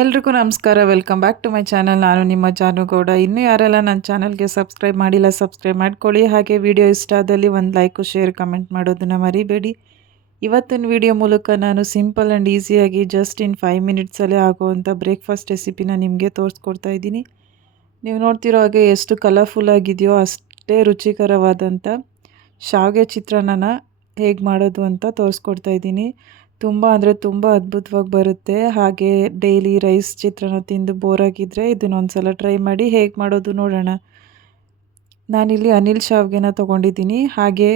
ಎಲ್ರಿಗೂ ನಮಸ್ಕಾರ. Welcome back to my channel. ನಾನು ನಿಮ್ಮ ಜಾನುಗೌಡ. ಇನ್ನೂ ಯಾರೆಲ್ಲ ನನ್ನ ಚಾನಲ್ಗೆ ಸಬ್ಸ್ಕ್ರೈಬ್ ಮಾಡಿಲ್ಲ ಸಬ್ಸ್ಕ್ರೈಬ್ ಮಾಡ್ಕೊಳ್ಳಿ. ಹಾಗೆ ವಿಡಿಯೋ ಇಷ್ಟ ಆದಲ್ಲಿ ಒಂದು ಲೈಕು ಶೇರ್ ಕಮೆಂಟ್ ಮಾಡೋದನ್ನು ಮರಿಬೇಡಿ. ಇವತ್ತಿನ ವಿಡಿಯೋ ಮೂಲಕ ನಾನು ಸಿಂಪಲ್ ಆ್ಯಂಡ್ ಈಸಿಯಾಗಿ ಜಸ್ಟ್ ಇನ್ 5 ಮಿನಿಟ್ಸಲ್ಲೇ ಆಗುವಂಥ ಬ್ರೇಕ್ಫಾಸ್ಟ್ ರೆಸಿಪಿನ ನಿಮಗೆ ತೋರಿಸ್ಕೊಡ್ತಾ ಇದ್ದೀನಿ. ನೀವು ನೋಡ್ತಿರೋ ಹಾಗೆ ಎಷ್ಟು ಕಲರ್ಫುಲ್ ಆಗಿದೆಯೋ ಅಷ್ಟೇ ರುಚಿಕರವಾದಂಥ ಶಾವಿಗೆ ಚಿತ್ರಾನ್ನನ ಹೇಗೆ ಮಾಡೋದು ಅಂತ ತೋರಿಸ್ಕೊಡ್ತಾ ಇದ್ದೀನಿ. ತುಂಬ ಅಂದರೆ ತುಂಬ ಅದ್ಭುತವಾಗಿ ಬರುತ್ತೆ. ಹಾಗೆ ಡೈಲಿ ರೈಸ್ ಚಿತ್ರಾನ್ನ ತಿಂದು ಬೋರಾಗಿದ್ದರೆ ಇದನ್ನೊಂದು ಸಲ ಟ್ರೈ ಮಾಡಿ. ಹೇಗೆ ಮಾಡೋದು ನೋಡೋಣ. ನಾನಿಲ್ಲಿ ಅನಿಲ್ ಶಾವಿಗೆನ ತೊಗೊಂಡಿದ್ದೀನಿ. ಹಾಗೆ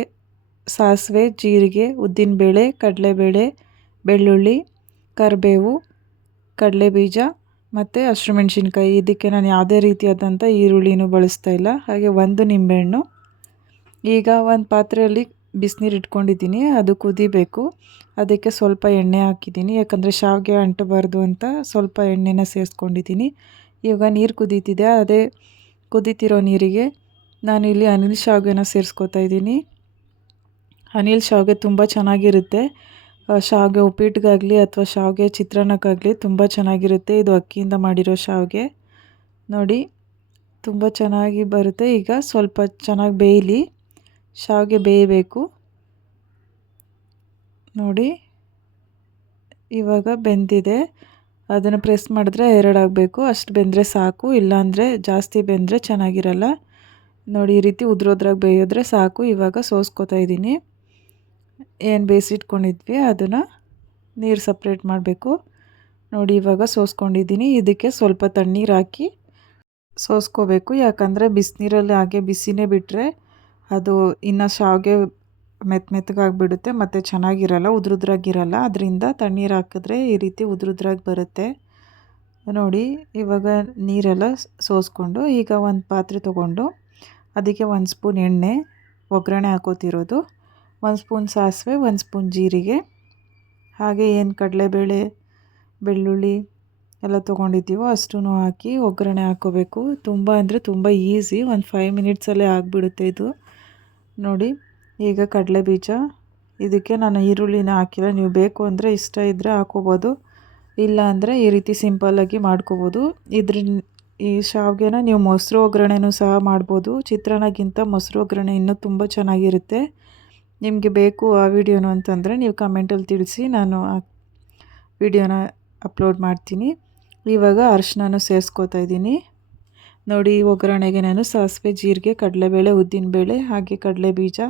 ಸಾಸಿವೆ, ಜೀರಿಗೆ, ಉದ್ದಿನಬೇಳೆ, ಕಡಲೆಬೇಳೆ, ಬೆಳ್ಳುಳ್ಳಿ, ಕರಿಬೇವು, ಕಡಲೆಬೀಜ ಮತ್ತು ಹಸಿಮೆಣ್ಸಿನ್ಕಾಯಿ. ಇದಕ್ಕೆ ನಾನು ಯಾವುದೇ ರೀತಿಯಾದಂಥ ಈರುಳ್ಳಿನೂ ಬಳಸ್ತಾ ಇಲ್ಲ. ಹಾಗೆ ಒಂದು ನಿಂಬೆಹಣ್ಣು. ಈಗ ಒಂದು ಪಾತ್ರೆಯಲ್ಲಿ ಬಿಸಿನೀರು ಇಟ್ಕೊಂಡಿದ್ದೀನಿ, ಅದು ಕುದಿಬೇಕು. ಅದಕ್ಕೆ ಸ್ವಲ್ಪ ಎಣ್ಣೆ ಹಾಕಿದ್ದೀನಿ, ಯಾಕಂದರೆ ಶಾವಿಗೆ ಅಂಟಬಾರ್ದು ಅಂತ ಸ್ವಲ್ಪ ಎಣ್ಣೆನ ಸೇರಿಸ್ಕೊಂಡಿದ್ದೀನಿ. ಇವಾಗ ನೀರು ಕುದೀತಿದೆ. ಅದೇ ಕುದೀತಿರೋ ನೀರಿಗೆ ನಾನಿಲ್ಲಿ ಅನಿಲ್ ಶಾವಿಗೆನ ಸೇರಿಸ್ಕೊತಾ ಇದ್ದೀನಿ. ಅನಿಲ್ ಶಾವಿಗೆ ತುಂಬ ಚೆನ್ನಾಗಿರುತ್ತೆ. ಶಾವಿಗೆ ಉಪ್ಪಿಟ್ಟಿಗಾಗಲಿ ಅಥವಾ ಶಾವಿಗೆ ಚಿತ್ರಾನ್ನಕ್ಕಾಗಲಿ ತುಂಬ ಚೆನ್ನಾಗಿರುತ್ತೆ. ಇದು ಅಕ್ಕಿಯಿಂದ ಮಾಡಿರೋ ಶಾವಿಗೆ ನೋಡಿ, ತುಂಬ ಚೆನ್ನಾಗಿ ಬರುತ್ತೆ. ಈಗ ಸ್ವಲ್ಪ ಚೆನ್ನಾಗಿ ಬೇಯಲಿ, ಶಾವಿಗೆ ಬೇಯಬೇಕು ನೋಡಿ. ಇವಾಗ ಬೆಂದಿದೆ. ಅದನ್ನು ಪ್ರೆಸ್ ಮಾಡಿದ್ರೆ ಎರಡಾಗಬೇಕು, ಅಷ್ಟು ಬೆಂದರೆ ಸಾಕು. ಇಲ್ಲಾಂದರೆ ಜಾಸ್ತಿ ಬೆಂದರೆ ಚೆನ್ನಾಗಿರಲ್ಲ ನೋಡಿ. ಈ ರೀತಿ ಉದ್ರೋದ್ರಾಗ ಬೇಯಿದ್ರೆ ಸಾಕು. ಇವಾಗ ಸೋಸ್ಕೋತಾ ಇದ್ದೀನಿ. ಏನು ಬೇಯಿಸಿಟ್ಕೊಂಡಿದ್ವಿ ಅದನ್ನು ನೀರು ಸಪ್ರೇಟ್ ಮಾಡಬೇಕು ನೋಡಿ. ಇವಾಗ ಸೋಸ್ಕೊಂಡಿದ್ದೀನಿ. ಇದಕ್ಕೆ ಸ್ವಲ್ಪ ತಣ್ಣೀರು ಹಾಕಿ ಸೋಸ್ಕೋಬೇಕು, ಯಾಕಂದರೆ ಬಿಸಿನೀರಲ್ಲಿ ಹಾಗೆ ಬಿಸಿನೇ ಬಿಟ್ಟರೆ ಅದು ಇನ್ನು ಶಾವಿಗೆ ಮೆತ್ತಗಾಗಿಬಿಡುತ್ತೆ ಮತ್ತು ಚೆನ್ನಾಗಿರಲ್ಲ, ಉದ್ರುದ್ರಾಗಿರಲ್ಲ. ಅದರಿಂದ ತಣ್ಣೀರು ಹಾಕಿದ್ರೆ ಈ ರೀತಿ ಉದ್ರುದ್ರಾಗಿ ಬರುತ್ತೆ ನೋಡಿ. ಇವಾಗ ನೀರೆಲ್ಲ ಸೋಸ್ಕೊಂಡು ಈಗ ಒಂದು ಪಾತ್ರೆ ತೊಗೊಂಡು ಅದಕ್ಕೆ 1 ಸ್ಪೂನ್ ಎಣ್ಣೆ, ಒಗ್ಗರಣೆ ಹಾಕೋತಿರೋದು, 1 ಸ್ಪೂನ್ ಸಾಸಿವೆ, 1 ಸ್ಪೂನ್ ಜೀರಿಗೆ, ಹಾಗೆ ಏನು ಕಡಲೆಬೇಳೆ, ಬೆಳ್ಳುಳ್ಳಿ ಎಲ್ಲ ತೊಗೊಂಡಿದ್ದೀವೋ ಅಷ್ಟೂ ಹಾಕಿ ಒಗ್ಗರಣೆ ಹಾಕೋಬೇಕು. ತುಂಬ ಅಂದರೆ ತುಂಬ ಈಸಿ, ಒಂದು 5 ಮಿನಿಟ್ಸಲ್ಲೇ ಆಗಿಬಿಡುತ್ತೆ ಇದು ನೋಡಿ. ಈಗ ಕಡಲೆಬೀಜ, ಇದಕ್ಕೆ ನಾನು ಈರುಳ್ಳಿನ ಹಾಕಿಲ್ಲ. ನೀವು ಬೇಕು ಅಂದರೆ ಇಷ್ಟ ಇದ್ದರೆ ಹಾಕೋಬೋದು, ಇಲ್ಲ ಅಂದರೆ ಈ ರೀತಿ ಸಿಂಪಲ್ಲಾಗಿ ಮಾಡ್ಕೋಬೋದು. ಈ ಶಾವಿಗೆನ ನೀವು ಮೊಸರು ಒಗ್ಗರಣೆನೂ ಸಹ ಮಾಡ್ಬೋದು. ಚಿತ್ರಾನ್ನಕ್ಕಿಂತ ಮೊಸರು ಒಗ್ಗರಣೆ ಇನ್ನೂ ತುಂಬ ಚೆನ್ನಾಗಿರುತ್ತೆ. ನಿಮಗೆ ಬೇಕು ಆ ವಿಡಿಯೋನು ಅಂತಂದರೆ ನೀವು ಕಮೆಂಟಲ್ಲಿ ತಿಳಿಸಿ, ನಾನು ಆ ವಿಡಿಯೋನ ಅಪ್ಲೋಡ್ ಮಾಡ್ತೀನಿ. ಇವಾಗ ಅರಿಶಿನನೂ ಸೇರಿಸ್ಕೋತಾ ಇದ್ದೀನಿ ನೋಡಿ. ಒಗ್ಗರಣೆಗೆ ನಾನು ಸಾಸಿವೆ, ಜೀರಿಗೆ, ಕಡಲೆಬೇಳೆ, ಉದ್ದಿನಬೇಳೆ, ಹಾಗೆ ಕಡಲೆಬೀಜ,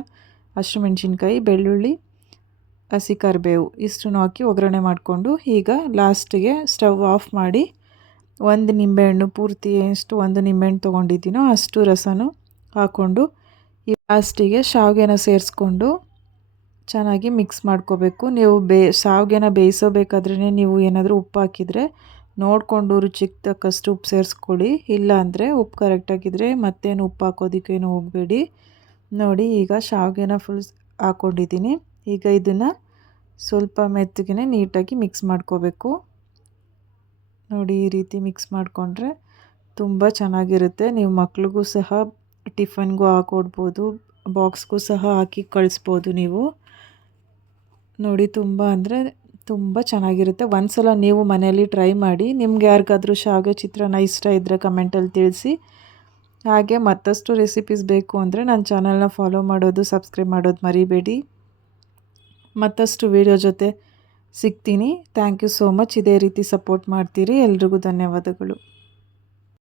ಹಸಿಮೆಣ್ಸಿನ್ಕಾಯಿ, ಬೆಳ್ಳುಳ್ಳಿ, ಹಸಿ ಕರಿಬೇವು ಇಷ್ಟನ್ನು ಹಾಕಿ ಒಗ್ಗರಣೆ ಮಾಡಿಕೊಂಡು ಈಗ ಲಾಸ್ಟಿಗೆ ಸ್ಟವ್ ಆಫ್ ಮಾಡಿ ಒಂದು ನಿಂಬೆಹಣ್ಣು ಪೂರ್ತಿ ಎಷ್ಟು ಒಂದು ನಿಂಬೆಹಣ್ಣು ತೊಗೊಂಡಿದ್ದೀನೋ ಅಷ್ಟು ರಸನೂ ಹಾಕ್ಕೊಂಡು ಈ ಲಾಸ್ಟಿಗೆ ಶಾವಿಗೆನ ಸೇರಿಸ್ಕೊಂಡು ಚೆನ್ನಾಗಿ ಮಿಕ್ಸ್ ಮಾಡ್ಕೋಬೇಕು. ನೀವು ಶಾವಿಗೆನ ಬೇಯಿಸೋಬೇಕಾದ್ರೇ ನೀವು ಏನಾದರೂ ಉಪ್ಪು ಹಾಕಿದರೆ ನೋಡಿಕೊಂಡು ರುಚಿಗೆ ತಕ್ಕಷ್ಟು ಉಪ್ಪು ಸೇರಿಸ್ಕೊಳ್ಳಿ. ಇಲ್ಲ ಅಂದರೆ ಉಪ್ಪು ಕರೆಕ್ಟಾಗಿದ್ದರೆ ಮತ್ತೇನು ಉಪ್ಪು ಹಾಕೋದಕ್ಕೇನು ಹೋಗಬೇಡಿ ನೋಡಿ. ಈಗ ಶಾವಿಗೆನ ಫುಲ್ ಹಾಕ್ಕೊಂಡಿದ್ದೀನಿ. ಈಗ ಇದನ್ನು ಸ್ವಲ್ಪ ಮೆತ್ತಗೆ ನೀಟಾಗಿ ಮಿಕ್ಸ್ ಮಾಡ್ಕೋಬೇಕು ನೋಡಿ. ಈ ರೀತಿ ಮಿಕ್ಸ್ ಮಾಡಿಕೊಂಡ್ರೆ ತುಂಬ ಚೆನ್ನಾಗಿರುತ್ತೆ. ನೀವು ಮಕ್ಳಿಗೂ ಸಹ ಟಿಫನ್ಗೂ ಹಾಕ್ಕೊಡ್ಬೋದು, ಬಾಕ್ಸ್ಗೂ ಸಹ ಹಾಕಿ ಕಳಿಸ್ಬೋದು ನೀವು ನೋಡಿ. ತುಂಬ ಅಂದರೆ ತುಂಬ ಚೆನ್ನಾಗಿರುತ್ತೆ. ಒಂದು ಸಲ ನೀವು ಮನೆಯಲ್ಲಿ ಟ್ರೈ ಮಾಡಿ. ನಿಮ್ಗೆ ಯಾರಿಗಾದ್ರೂ ಶಾವಿಗೆ ಚಿತ್ರಾನ್ನ ಇಷ್ಟ ಇದ್ದರೆ ಕಮೆಂಟಲ್ಲಿ ತಿಳಿಸಿ. ಹಾಗೆ ಮತ್ತಷ್ಟು ರೆಸಿಪೀಸ್ ಬೇಕು ಅಂದರೆ ನನ್ನ ಚಾನಲ್ನ ಫಾಲೋ ಮಾಡೋದು, ಸಬ್ಸ್ಕ್ರೈಬ್ ಮಾಡೋದು ಮರಿಬೇಡಿ. ಮತ್ತಷ್ಟು ವಿಡಿಯೋ ಜೊತೆ ಸಿಗ್ತೀನಿ. Thank you so much. ಇದೇ ರೀತಿ ಸಪೋರ್ಟ್ ಮಾಡ್ತೀರಿ. ಎಲ್ರಿಗೂ ಧನ್ಯವಾದಗಳು.